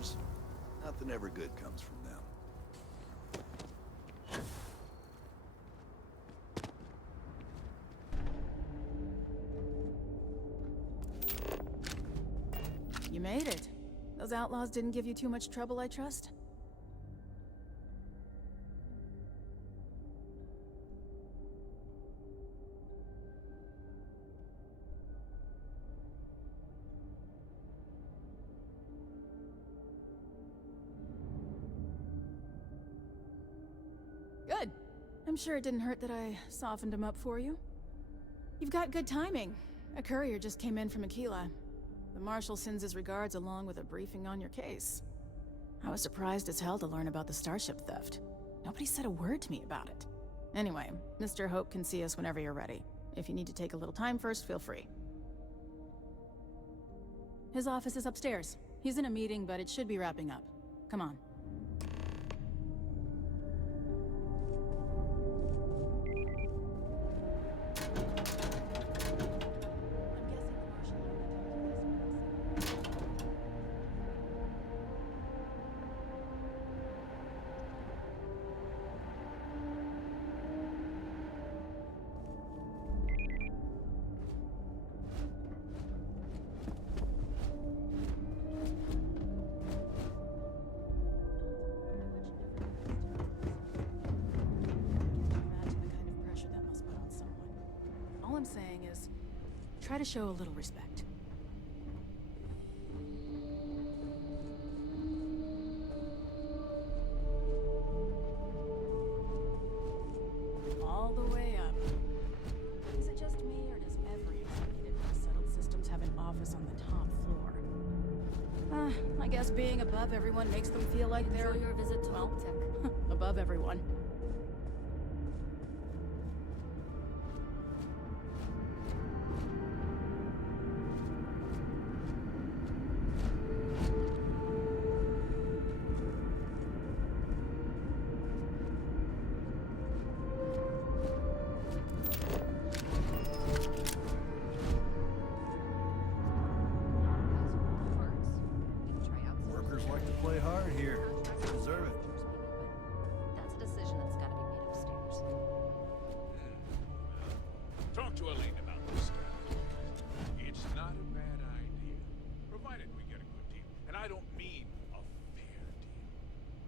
rumors. Nothing ever good comes from them. You made it. Those outlaws didn't give you too much trouble, I trust? Good. I'm sure it didn't hurt that I softened him up for you. You've got good timing. A courier just came in from Aquila. The Marshal sends his regards along with a briefing on your case. I was surprised as hell to learn about the starship theft. Nobody said a word to me about it. Anyway, Mr. Hope can see us whenever you're ready. If you need to take a little time first, feel free. His office is upstairs. He's in a meeting, but it should be wrapping up. Come on. All I'm saying is, try to show a little respect. All the way up. Is it just me, or does every executive in the settled systems have an office on the top floor? I guess being above everyone makes them feel like they're... Enjoy your visit to Hope Tech. above everyone. Workers like to play hard here. They deserve it. That's a decision that's got to be made upstairs. Talk to Elaine about this. It's not a bad idea, provided we get a good deal. And I don't mean a fair deal.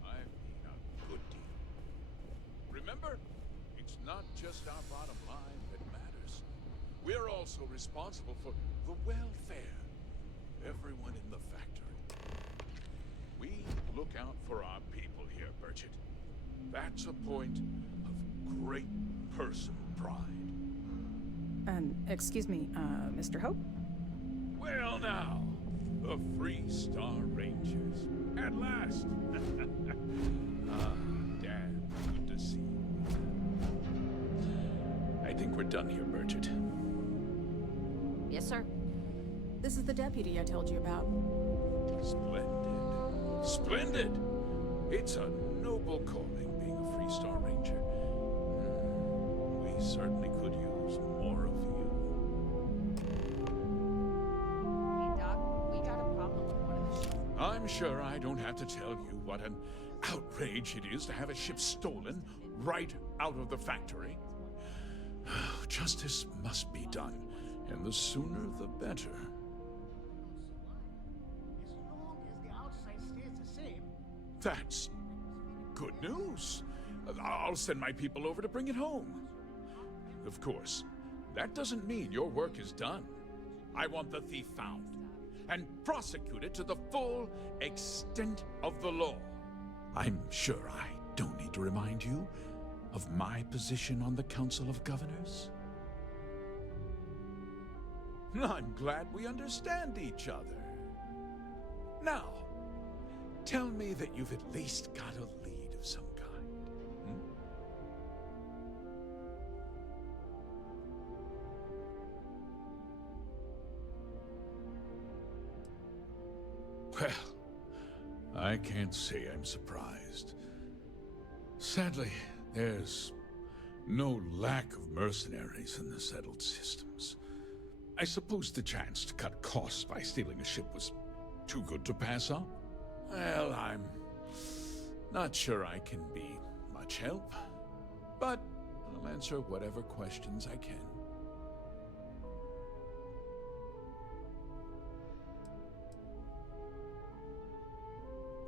I mean a good deal. Remember, it's not just our bottom line that matters. We're also responsible for the welfare of everyone in the factory. We look out for our people here, Burchett. That's a point of great personal pride. Excuse me, Mr. Hope? Well now, the Free Star Rangers. At last! Damn, good to see you. I think we're done here, Burchett. Yes, sir. This is the deputy I told you about. Splendid. Splendid! It's a noble calling, being a Free Star Ranger. We certainly could use more of you. Hey, Doc, we got a problem with one of the ships. I'm sure I don't have to tell you what an outrage it is to have a ship stolen right out of the factory. Justice must be done, and the sooner the better. As long as the outside stays the same. That's good news. I'll send my people over to bring it home. Of course, that doesn't mean your work is done. I want the thief found and prosecuted to the full extent of the law. I'm sure I don't need to remind you of my position on the Council of Governors. I'm glad we understand each other. Now, tell me that you've at least got a lead of some kind. Well, I can't say I'm surprised. Sadly, there's no lack of mercenaries in the settled systems. I suppose the chance to cut costs by stealing a ship was too good to pass up. Well, I'm not sure I can be much help, but I'll answer whatever questions I can.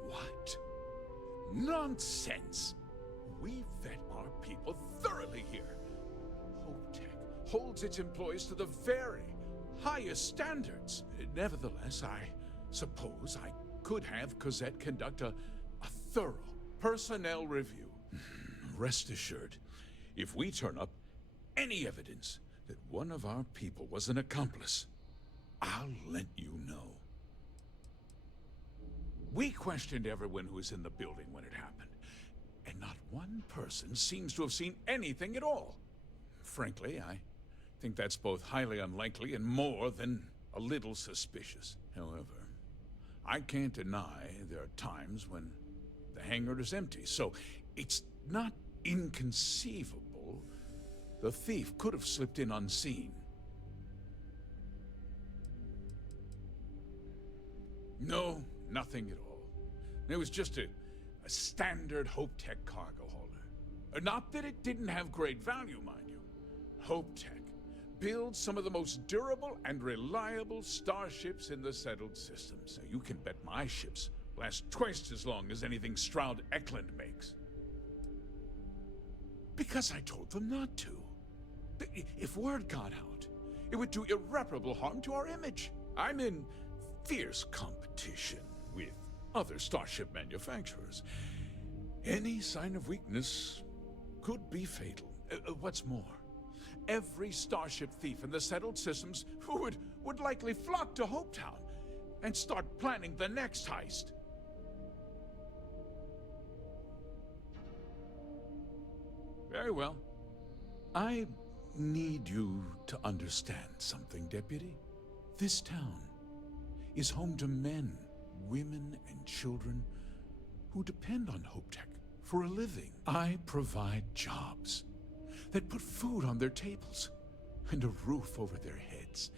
What? Nonsense! We vet our people thoroughly here. HopeTech holds its employees to the very highest standards. Nevertheless, I suppose I could have Cosette conduct a thorough personnel review. Rest assured, if we turn up any evidence that one of our people was an accomplice, I'll let you know. We questioned everyone who was in the building when it happened, and not one person seems to have seen anything at all. Frankly, I think that's both highly unlikely and more than a little suspicious. However, I can't deny there are times when the hangar is empty, so it's not inconceivable the thief could have slipped in unseen. No, nothing at all. It was just a standard HopeTech cargo holder. Not that it didn't have great value, mind you. HopeTech builds some of the most durable and reliable starships in the settled system, so you can bet my ships last twice as long as anything Stroud Eklund makes. Because I told them not to. If word got out, it would do irreparable harm to our image. I'm in fierce competition with other starship manufacturers. Any sign of weakness could be fatal. What's more, every starship thief in the settled systems would likely flock to Hopetown and start planning the next heist. Very well. I need you to understand something, Deputy. This town is home to men, women, and children who depend on HopeTech for a living. I provide jobs that put food on their tables and a roof over their heads.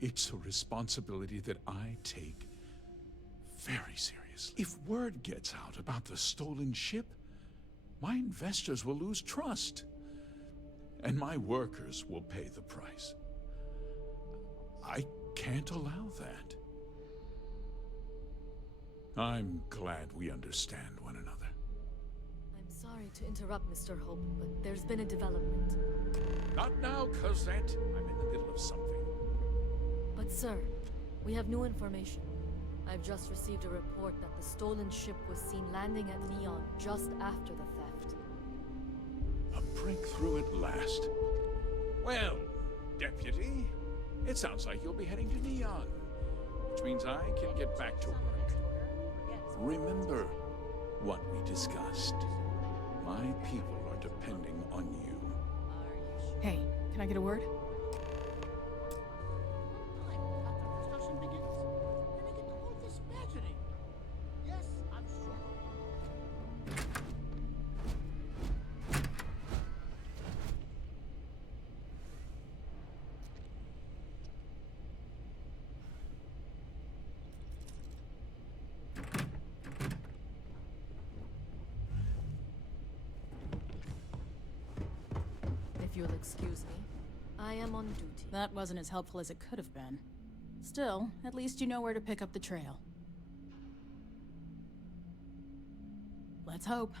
It's a responsibility that I take very seriously. If word gets out about the stolen ship, my investors will lose trust, and my workers will pay the price. I can't allow that. I'm glad we understand one another. I'm sorry to interrupt, Mr. Hope, but there's been a development. Not now, Cosette. I'm in the middle of something. But sir, we have new information. I've just received a report that the stolen ship was seen landing at Neon just after the theft. A breakthrough at last. Well, Deputy, it sounds like you'll be heading to Neon, which means I can get back to work. Remember what we discussed. My people are depending on you. Hey, can I get a word? Construction begins, then I get all this imagining. Yes, I'm sure. If you'll excuse me, I am on duty. That wasn't as helpful as it could have been. Still, at least you know where to pick up the trail. Let's hope.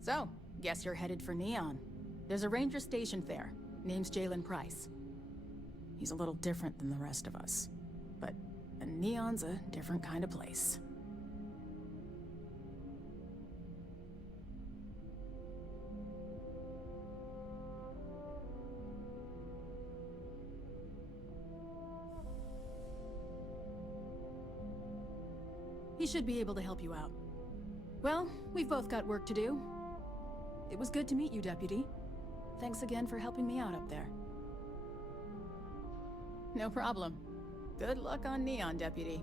So, guess you're headed for Neon. There's a ranger stationed there. Name's Jalen Price. He's a little different than the rest of us. But Neon's a different kind of place. He should be able to help you out. Well, we've both got work to do. It was good to meet you, Deputy. Thanks again for helping me out up there. No problem. Good luck on Neon, Deputy.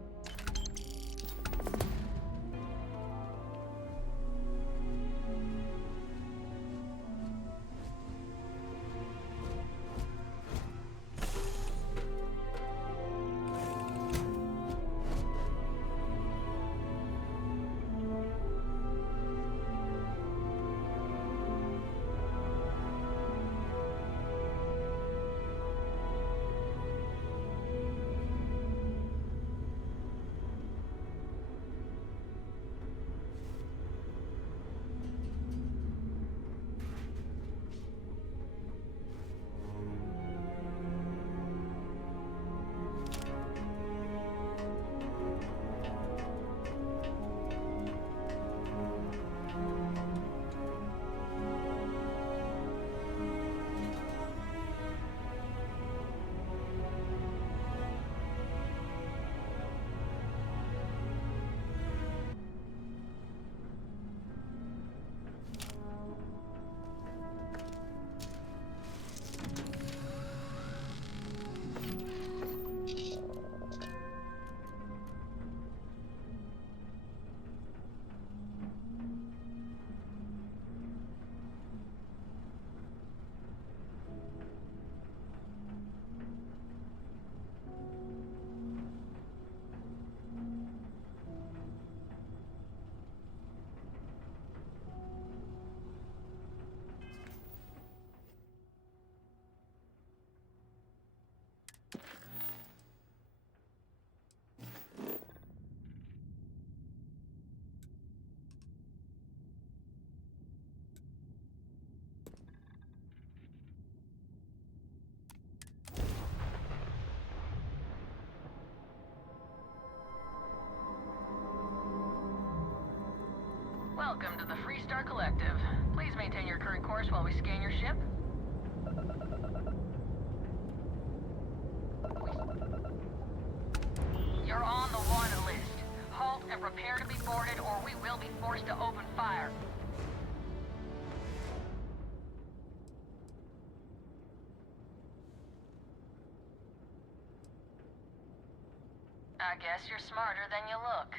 Welcome to the Freestar Collective. Please maintain your current course while we scan your ship. You're on the wanted list. Halt and prepare to be boarded, or we will be forced to open fire. I guess you're smarter than you look.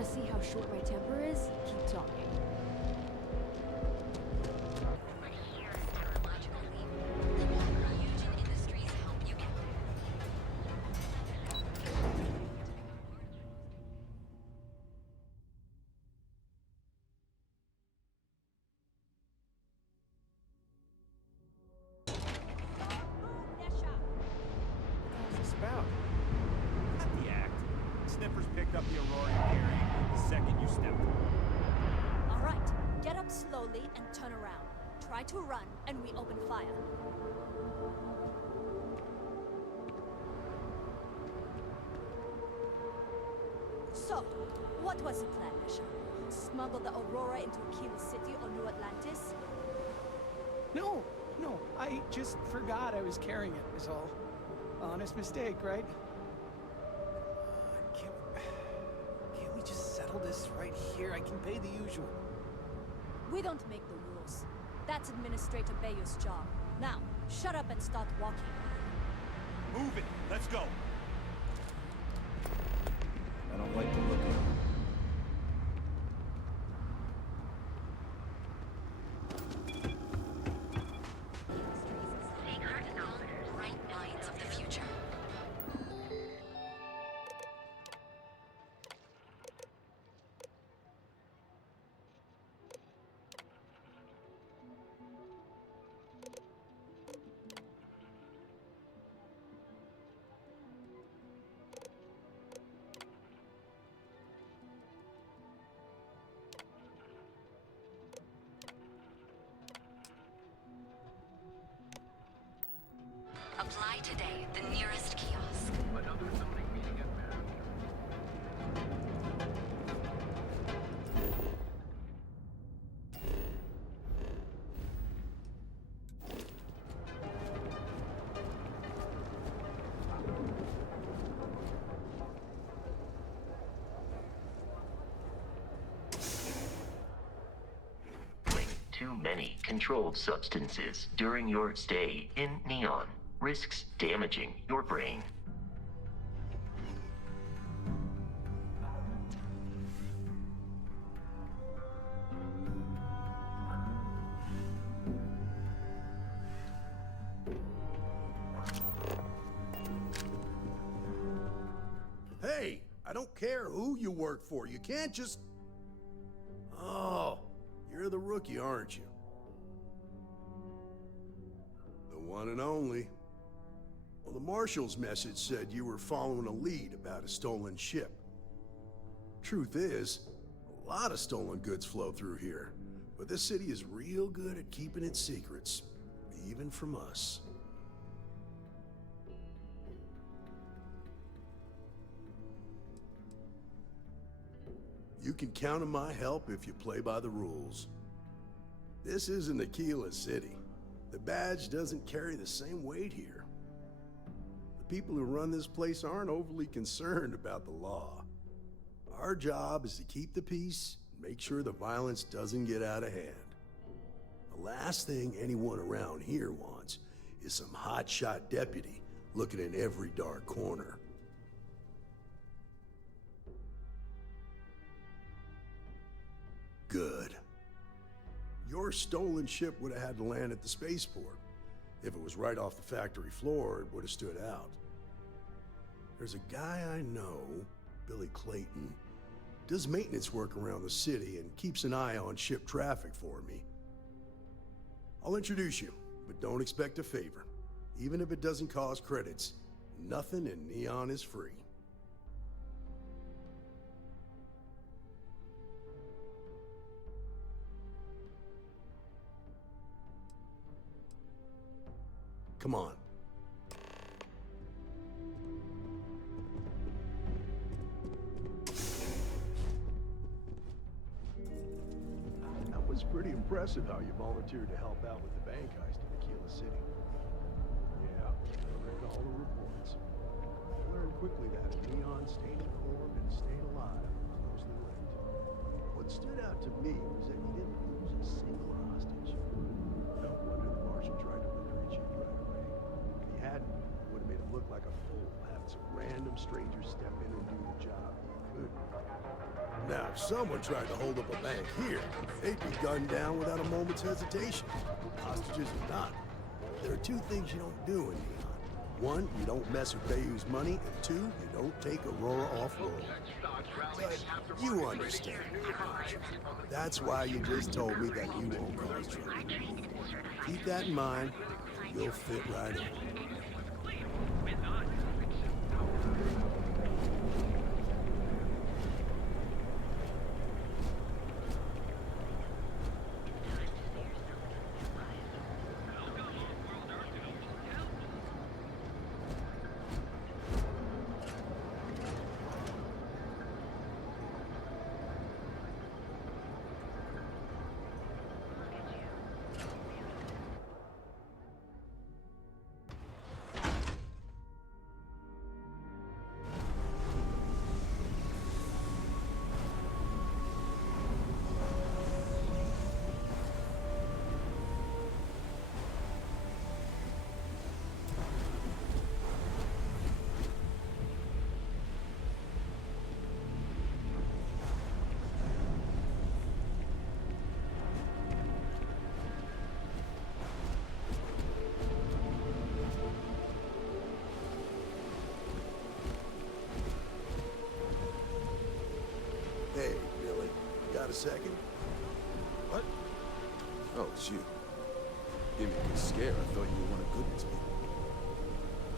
want to see how short my temper is, keep talking. But here is technological leap. The Ryujin Industries help you get there. What's this about? Cut the act. Sniffers picked up the Aurora you're carrying the second you stepped on. All right, get up slowly and turn around. Try to run, and we open fire. So, what was the plan, Misha? Smuggle the Aurora into Aquila City or New Atlantis? No, I just forgot I was carrying it, is all. Honest mistake, right? Can't we just settle this right here? I can pay the usual. We don't make the rules. That's Administrator Bayou's job. Now, shut up and start walking. Move it. Let's go. I don't like the look of it. Bright minds of the future. Apply today, the nearest kiosk. Too many controlled substances during your stay in Neon risks damaging your brain. Hey, I don't care who you work for. You can't just... Oh, you're the rookie, aren't you? The one and only. Well, the Marshal's message said you were following a lead about a stolen ship. Truth is, a lot of stolen goods flow through here, but this city is real good at keeping its secrets, even from us. You can count on my help if you play by the rules. This isn't Aquila City. The badge doesn't carry the same weight here. The people who run this place aren't overly concerned about the law. Our job is to keep the peace and make sure the violence doesn't get out of hand. The last thing anyone around here wants is some hotshot deputy looking in every dark corner. Good. Your stolen ship would have had to land at the spaceport. If it was right off the factory floor, it would have stood out. There's a guy I know, Billy Clayton, does maintenance work around the city and keeps an eye on ship traffic for me. I'll introduce you, but don't expect a favor. Even if it doesn't cost credits, nothing in Neon is free. Come on. That was pretty impressive how you volunteered to help out with the bank heist in Aquila City. Yeah, I read all the reports. I learned quickly that Neon stayed informed and stayed alive was closely linked. What stood out to me was that you didn't lose a single hostage. No wonder the Marshal tried to recruit you right away. If he hadn't, it would have made him look like a fool, having some random stranger step in and do the job he couldn't. If someone tried to hold up a bank here, they'd be gunned down without a moment's hesitation. Hostages or not. There are two things you don't do in Neon. One, you don't mess with Bayou's money, and two, you don't take Aurora off-road. But you understand me, don't you? That's why you just told me that you won't cause trouble. Keep that in mind, you'll fit right in. Hey, Billy, got a second? What? Oh, it's you. Gave me a good scare. I thought you were one of Goodman's people.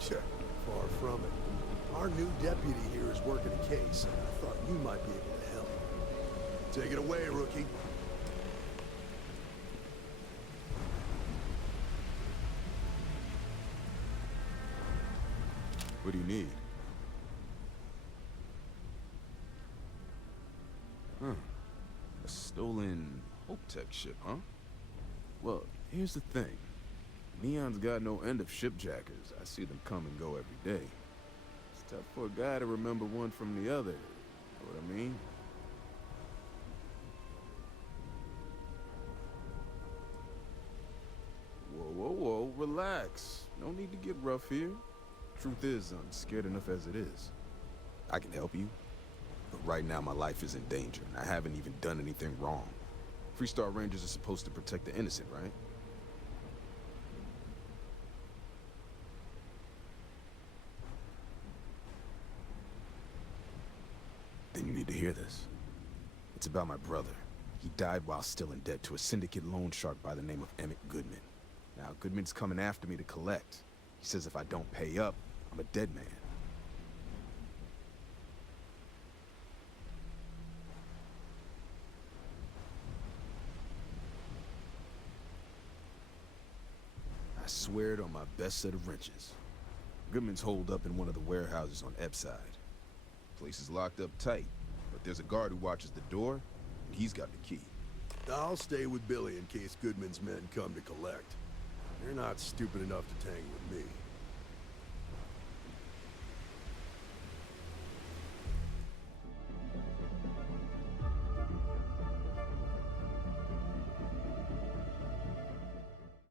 Sure, far from it. Our new deputy here is working a case, and I thought you might be able to help. Take it away, rookie. What do you need? A stolen Hope Tech ship, huh? Well, here's the thing. Neon's got no end of shipjackers. I see them come and go every day. It's tough for a guy to remember one from the other. Know what I mean? Whoa, relax. No need to get rough here. Truth is, I'm scared enough as it is. I can help you, but right now my life is in danger, and I haven't even done anything wrong. Freestar Rangers are supposed to protect the innocent, right? Then you need to hear this. It's about my brother. He died while still in debt to a syndicate loan shark by the name of Emmett Goodman. Now, Goodman's coming after me to collect. He says if I don't pay up, I'm a dead man. I swear it on my best set of wrenches. Goodman's holed up in one of the warehouses on Epside. Place is locked up tight, but there's a guard who watches the door, and he's got the key. I'll stay with Billy in case Goodman's men come to collect. They're not stupid enough to tangle with me.